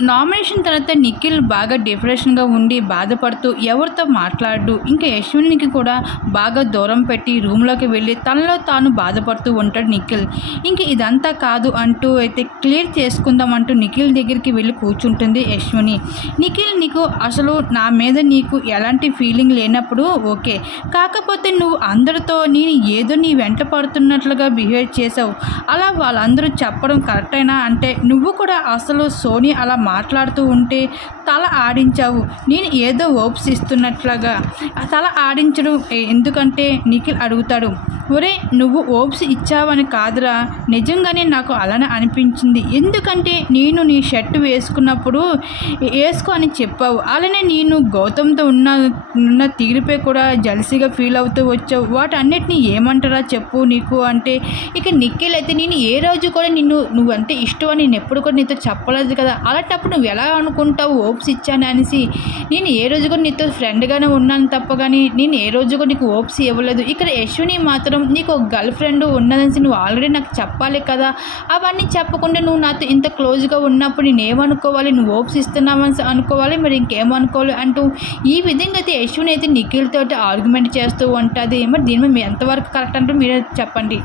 Nomination తర్వాత నిఖిల్ బాగా డిప్రెషన్గా ఉండి బాధపడుతూ ఎవరితో మాట్లాడు ఇంకా యశ్వినికి కూడా బాగా దూరం పెట్టి రూమ్లోకి వెళ్ళి తనలో తాను బాధపడుతూ ఉంటాడు నిఖిల్. ఇంక ఇదంతా కాదు అంటూ అయితే క్లియర్ చేసుకుందాం అంటూ నిఖిల్ దగ్గరికి వెళ్ళి కూర్చుంటుంది యశ్విని. నిఖిల్ నీకు అసలు నా మీద నీకు ఎలాంటి ఫీలింగ్ లేనప్పుడు ఓకే. కాకపోతే నువ్వు అందరితో నేను ఏదో నీ వెంట పడుతున్నట్లుగా బిహేవ్ చేసావు. అలా వాళ్ళందరూ చెప్పడం కరెక్టేనా అంటే నువ్వు కూడా అసలు సోని అలా మాట్లాడుతూ ఉంటే తల ఆడించావు. నేను ఏదో ఓప్స్ ఇస్తున్నట్లుగా. ఆ తల ఆడించడం ఎందుకంటే నిఖిల్ అడుగుతాడు. ఒరే నువ్వు ఓప్స్ ఇచ్చావని కాదురా. నిజంగానే నాకు అలానే అనిపించింది. ఎందుకంటే నేను నీ షర్ట్ వేసుకున్నప్పుడు వేసుకో అని చెప్పావు. అలానే నేను గౌతమ్తో ఉన్న ఉన్న తీరుపై కూడా జలసిగా ఫీల్ అవుతూ వచ్చావు. వాటన్నిటిని ఏమంటారా చెప్పు నీకు అంటే ఇక నిఖిల్ అయితే నేను ఏ రోజు కూడా నిన్ను నువ్వంటే ఇష్టం అని నేను ఎప్పుడు కూడా నీతో చెప్పలేదు కదా. అలాంటప్పుడు నువ్వు ఎలా అనుకుంటావు? ఓప్స్ ఇచ్చాను అనేసి నేను ఏ రోజు కూడా నీతో ఫ్రెండ్గానే ఉన్నాను తప్ప కానీ నేను ఏ రోజు కూడా నీకు ఓప్స్ ఇవ్వలేదు. ఇక్కడ యశ్విని మాత్రం నీకు ఒక గర్ల్ ఫ్రెండ్ ఉన్నదని నువ్వు ఆల్రెడీ నాకు చెప్పాలి కదా. అవన్నీ చెప్పకుండా నువ్వు నాతో ఇంత క్లోజ్గా ఉన్నప్పుడు నేను ఏమనుకోవాలి? నువ్వు ఓప్స్ ఇస్తున్నావని అనుకోవాలి? మరి ఇంకేమనుకోవాలి అంటూ ఈ విధంగా అయితే యశ్విని అయితే నిఖిల్తో ఆర్గ్యుమెంట్ చేస్తూ ఉంటుంది. మరి దీని మీద ఎంతవరకు కరెక్ట్ అంటూ మీరే చెప్పండి.